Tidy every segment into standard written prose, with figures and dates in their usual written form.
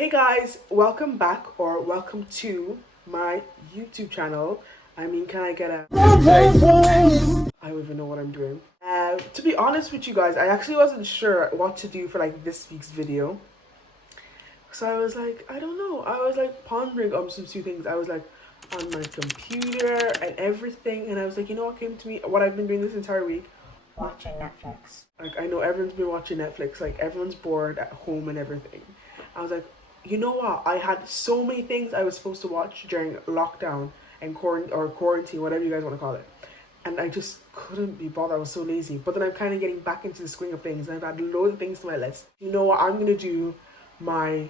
Hey guys, welcome back or welcome to my YouTube channel. Can I get a... I don't even know what I'm doing. To be honest with you guys, I actually wasn't sure what to do for like this week's video. So I was like, I don't know. I was like pondering on some few things. I was like on my computer and everything. And I was like, you know what came to me? What I've been doing this entire week? Watching Netflix. Like, I know everyone's been watching Netflix. Like, everyone's bored at home and everything. I was like, you know what? I had so many things I was supposed to watch during lockdown and quarantine, whatever you guys want to call it. And I just couldn't be bothered. I was so lazy. But then I'm kind of getting back into the swing of things. And I've had loads of things to my list. You know what? I'm going to do my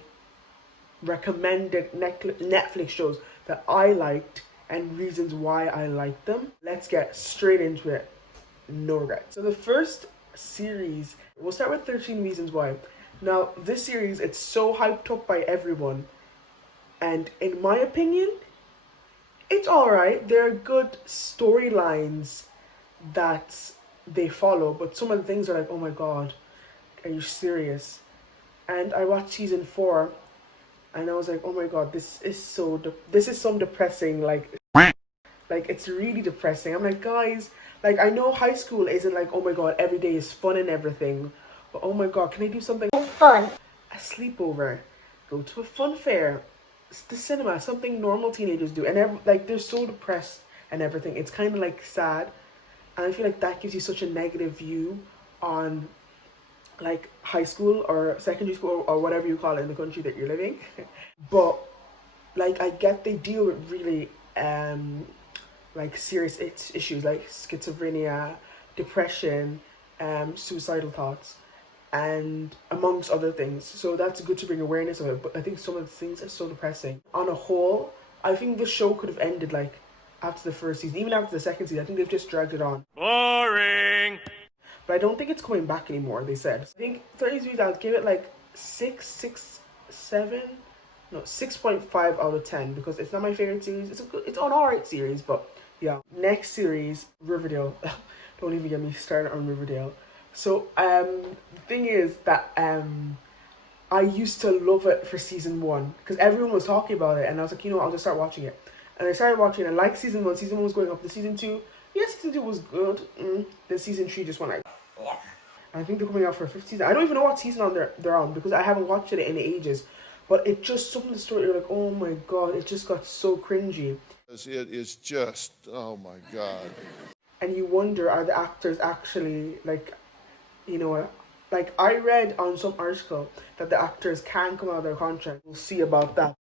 recommended Netflix shows that I liked and reasons why I liked them. Let's get straight into it. No regrets. So the first series, we'll start with 13 Reasons Why. Now, this series, it's so hyped up by everyone. And in my opinion, it's alright. There are good storylines that they follow. But some of the things are like, oh my god, are you serious? And I watched season 4. And I was like, oh my god, this is so depressing. Like it's really depressing. I'm like, guys, like, I know high school isn't like, oh my god, every day is fun and everything. But oh my god, can I do something fun? A sleepover, go to a fun fair, the cinema, something normal teenagers do. And like, they're so depressed and everything. It's kind of like sad. And I feel like that gives you such a negative view on like high school or secondary school or whatever you call it in the country that you're living. But like, I get they deal with really like serious issues like schizophrenia, depression, suicidal thoughts, and amongst other things. So that's good to bring awareness of it. But I think some of the things are so depressing. On a whole, I think the show could have ended like after the first season, even after the second season. I think they've just dragged it on. Boring. But I don't think it's coming back anymore, they said. I think 30 series, I'll give it like 6.5 out of 10, because it's not my favorite series. It's an alright series, but yeah. Next series, Riverdale. Don't even get me started on Riverdale. So the thing is that I used to love it for season 1 because everyone was talking about it, and I was like, you know what, I'll just start watching it. And I started watching it. I liked season 1. Season 1 was going up. The season 2, yeah, season 2 was good. Then season 3 just went like, Yeah. I think they're coming out for a 5th season. I don't even know what season they're on because I haven't watched it in ages. But it just, some of the story, you're like, oh my god, it just got so cringy. It is just, oh my god. And you wonder, are the actors actually, like, you know, like, I read on some article that the actors can come out of their contract. We'll see about that.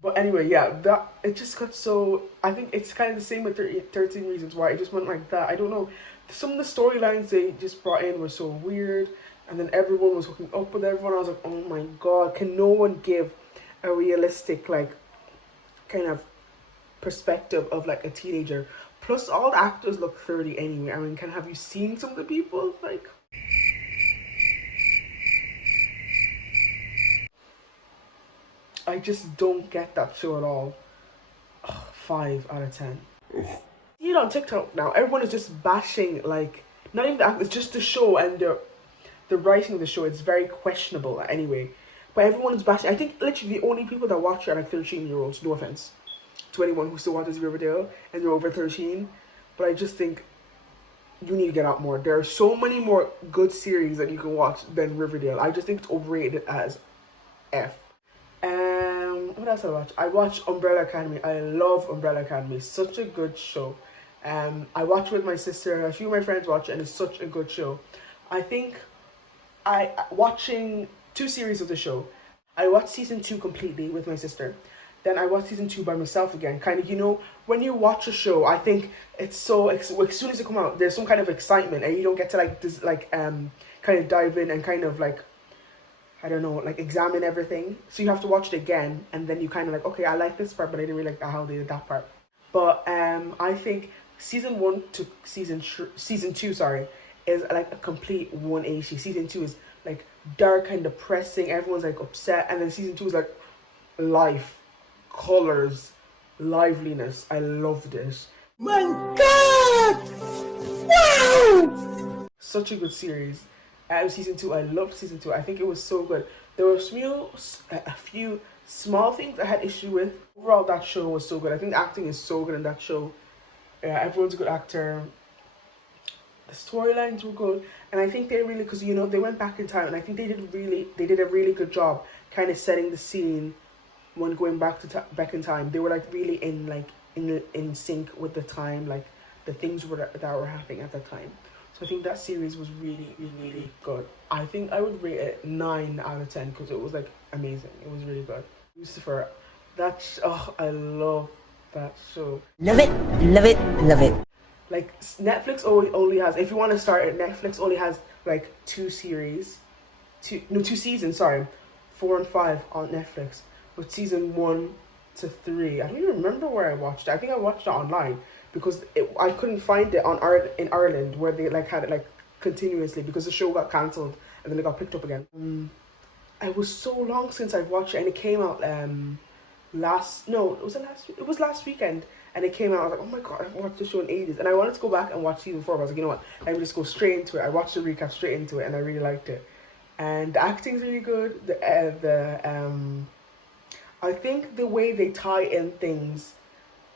But anyway, yeah, it just got so... I think it's kind of the same with 13 Reasons Why. It just went like that. I don't know. Some of the storylines they just brought in were so weird. And then everyone was hooking up with everyone. I was like, oh my god, can no one give a realistic, like, kind of perspective of, like, a teenager? Plus, all the actors look 30 anyway. I mean, have you seen some of the people? Like... I just don't get that show at all. Ugh, 5 out of 10. You know, on TikTok now, everyone is just bashing, like, not even the act, it's just the show and the writing of the show. It's very questionable anyway. But everyone is bashing. I think literally the only people that watch it are like 13-year-olds. No offense to anyone who still watches Riverdale and they're over 13. But I just think you need to get out more. There are so many more good series that you can watch than Riverdale. I just think it's overrated as F. What else I watch? I watched Umbrella Academy. I love Umbrella Academy. It's such a good show. I watch with my sister. A few of my friends watch it, and it's such a good show. I think watching 2 series of the show. I watched season 2 completely with my sister. Then I watched season 2 by myself again. Kind of, you know, when you watch a show, I think it's so as soon as it come out, there's some kind of excitement, and you don't get to kind of dive in and kind of like, I don't know, like examine everything. So you have to watch it again, and then you kind of like, okay, I like this part, but I didn't really like how they did that part. But I think season 1 to season 2, sorry, is like a complete 180. Season 2 is like dark and depressing. Everyone's like upset, and then season 2 is like life, colors, liveliness. I loved it. My god! Wow! Such a good series. Season 2, I loved season 2. I think it was so good. There were a few small things I had issue with. Overall, that show was so good. I think the acting is so good in that show. Everyone's a good actor. The storylines were good, and I think they really, because you know they went back in time, and I think they did a really good job, kind of setting the scene when going back in time. They were like really in sync with the time, like the things that were happening at that time. So I think that series was really, really good. I think I would rate it 9 out of 10 because it was like amazing. It was really good. Lucifer, I love that show. Love it, love it, love it. Like Netflix only has, if you want to start it, Netflix only has like 2 seasons, sorry, 4 and 5 on Netflix. With season 1 to 3, I don't even remember where I watched it. I think I watched it online because I couldn't find it in Ireland where they like had it like continuously because the show got cancelled and then it got picked up again. It was so long since I've watched it, and it came out it was last weekend, and it came out. I was like, oh my god, I've watched the show in ages, and I wanted to go back and watch season 4, but I was like, you know what, let me just go straight into it. I watched the recap straight into it, and I really liked it, and the acting's really good. I think the way they tie in things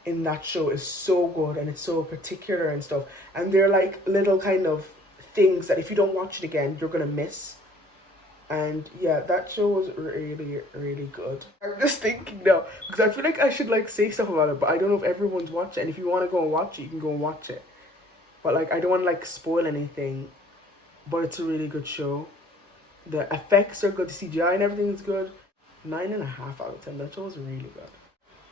in that show is so good, and it's so particular and stuff, and they're like little kind of things that if you don't watch it again, you're gonna miss. And yeah, that show was really, really good. I'm just thinking now, because I feel like I should like say stuff about it, but I don't know if everyone's watched it. And if you want to go and watch it, you can go and watch it. But like, I don't want to like spoil anything. But it's a really good show. The effects are good. The CGI and everything is good. 9.5 out of 10. That show was really good.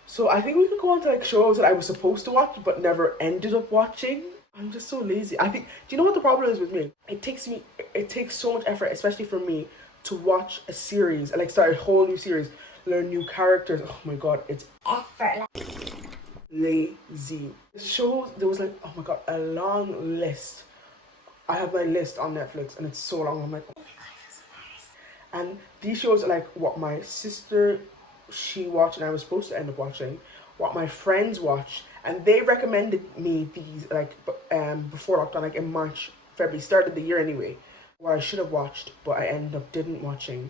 So I think we could go on to like shows that I was supposed to watch but never ended up watching. I'm just so lazy. I think, do you know what the problem is with me? It takes so much effort, especially for me, to watch a series, like start a whole new series, learn new characters. Oh my god, it's Effort. lazy. The shows, there was like, oh my god, a long list. I have my list on Netflix and it's so long. I'm like, oh my god, this is nice. And these shows are like what my sister, she watched and I was supposed to end up watching, what my friends watched, and they recommended me these like before lockdown, like in March, February, started the year anyway. What I should have watched, but I ended up didn't watching,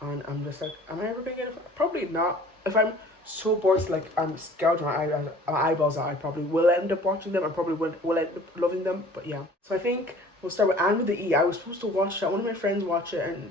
and I'm just like, am I ever gonna get it? Probably not. If I'm so bored, like I'm gouging my eyeballs out, I probably will end up watching them. I probably will end up loving them. But yeah, so I think we'll start with Anne with the E. I was supposed to watch that. One of my friends watched it, and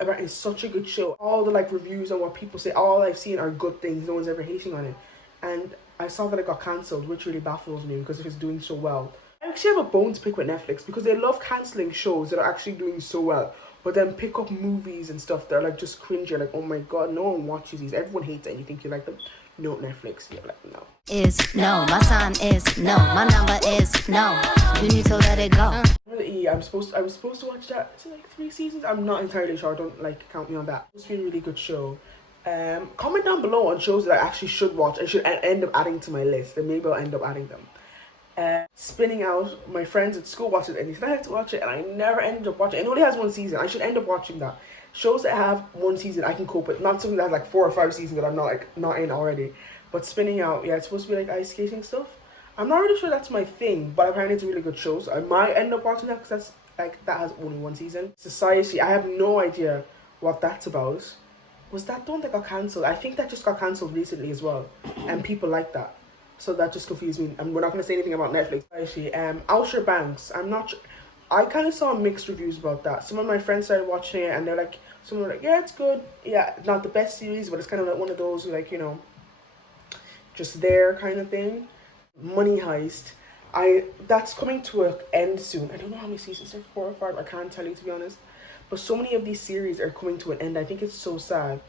apparently it's such a good show. All the like reviews and what people say, all I've seen are good things. No one's ever hating on it, and I saw that it got cancelled, which really baffles me because if it's doing so well. I actually have a bone to pick with Netflix because they love cancelling shows that are actually doing so well, but then pick up movies and stuff that are like just cringy. Like, oh my god, no one watches these. Everyone hates it and you think you like them. No, Netflix. You're like, no. Is no. My sign is no. My number is no. You need to let it go. I was supposed to watch that. Is it like 3 seasons? I'm not entirely sure. Don't like count me on that. It's been a really good show. Comment down below on shows that I actually should watch. I should end up adding to my list, and maybe I'll end up adding them. Spinning Out, my friends at school watched it and they said I had to watch it, and I never ended up watching it. It only has 1 season. I should end up watching that. Shows that have 1 season I can cope with, not something that has like 4 or 5 seasons that I'm not in already. But Spinning Out, yeah, it's supposed to be like ice skating stuff. I'm not really sure that's my thing, but apparently it's a really good show, so I might end up watching that because that has only 1 season. Society, I have no idea what that's about. Was that the one that got cancelled? I think that just got cancelled recently as well, and people like that. So that just confused me, and we're not going to say anything about Netflix. Actually, Outer Banks, I'm not sure. I kind of saw mixed reviews about that. Some of my friends started watching it, and they're like, some were like, yeah, it's good. Yeah, not the best series, but it's kind of like one of those, like, you know, just there kind of thing. Money Heist. That's coming to an end soon. I don't know how many seasons there, 4 or 5. I can't tell you, to be honest. But so many of these series are coming to an end. I think it's so sad.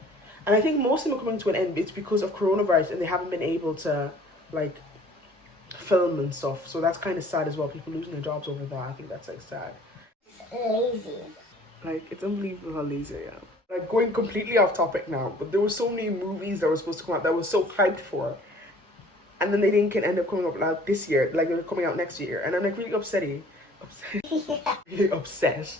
And I think most of them are coming to an end. It's because of coronavirus, and they haven't been able to like film and stuff, so that's kind of sad as well. People losing their jobs over that. I think that's like sad. It's lazy. Like, it's unbelievable how lazy I am. Like, going completely off topic now, but there were so many movies that were supposed to come out that I was so hyped for, and then they didn't end up coming up like this year. Like, they're coming out next year, and I'm like really really upset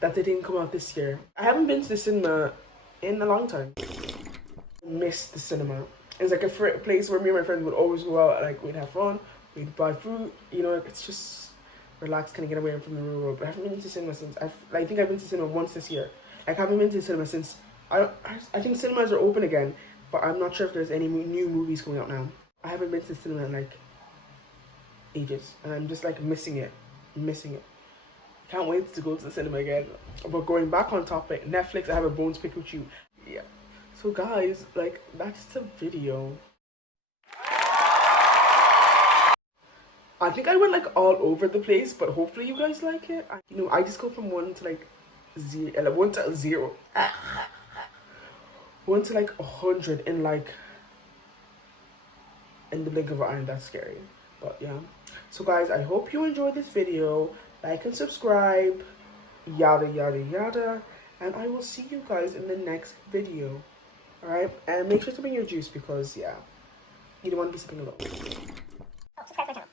that they didn't come out this year. I haven't been to the cinema in a long time. I miss the cinema. It's like a place where me and my friends would always go out, like we'd have fun, we'd buy food, you know, it's just relax, kind of get away from the real world. But I haven't been to cinema since, I think I've been to cinema once this year. Like, I haven't been to cinema since I think cinemas are open again, but I'm not sure if there's any new movies coming out now. I haven't been to the cinema in like ages, and I'm just like missing it. Can't wait to go to the cinema again. But going back on topic, Netflix, I have a bone to pick with you. Yeah. So guys, like, that's the video. I think I went like all over the place, but hopefully you guys like it. I just go from 1 to like 0, 1 to 0. 1 to like 100 in the blink of an eye, and that's scary. But yeah. So guys, I hope you enjoyed this video. Like and subscribe, yada yada yada, and I will see you guys in the next video. Alright, and make sure to bring your juice because yeah, you don't want to be sipping alone. Oh, subscribe to my channel.